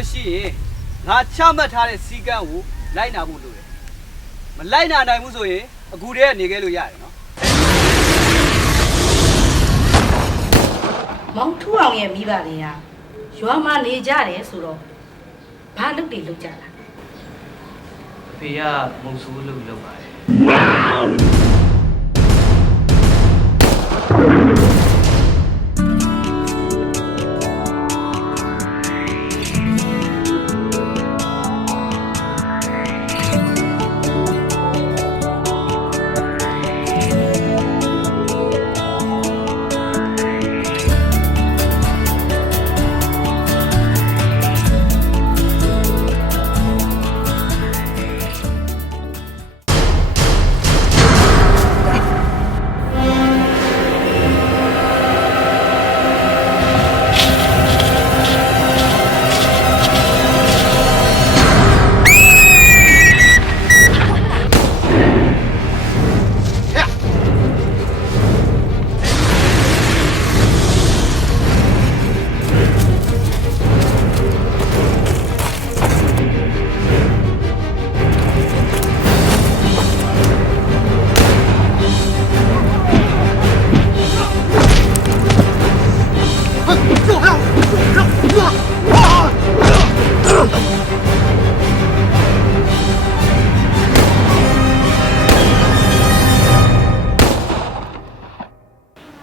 ရင်ငါချမှတ်ထားတဲ့စီကံကိုလိုက်နာဖို့လိုတယ်မလိုက်နာနိုင်ဘူးဆိုရင်အကူတည်းကနေခဲ့လို့ရတယ်နော်မောင်ထူအောင်ရဲ့မိဘတွေကရွာမှာနေကြတယ်ဆိုတော့ဘာလုပ်တွေလုပ်ကြလားဖေကမုံဆိုးလို့လုပ်ပါတယ်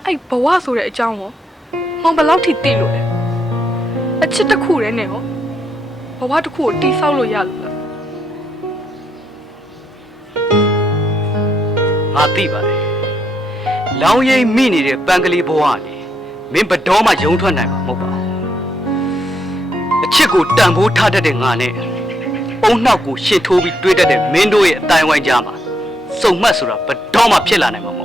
အဲ့ဘဝဆိုတဲ့အကြောင်းကိုမောင်ဘယ်လောက်ထိသိလို့လဲအချစ်တစ်ခုတည်းနဲ့ရောဘဝတစ်ခုကိုတိဆောက်လို့ရလို့လားငါသိပါတယ်လောင်းရိပ်မိနေတဲ့ပန်ကလေးဘဝကနေမင်းဘတော်မှယုံထွက်နိုင်မှာမဟုတ်ပါဘူးအချစ်ကိုတန်ဖိုးထားတတ်တဲ့ငါနဲ့အုံနှောက်ကိုရှစ်ထိုးပြီးတွေးတတ်တဲ့မင်းတို့ရဲ့အတိုင်းဝိုင်းကြားမှာစုံမှတ်ဆိုတာဘတော်မှဖြစ်လာနိုင်မှာမဟုတ်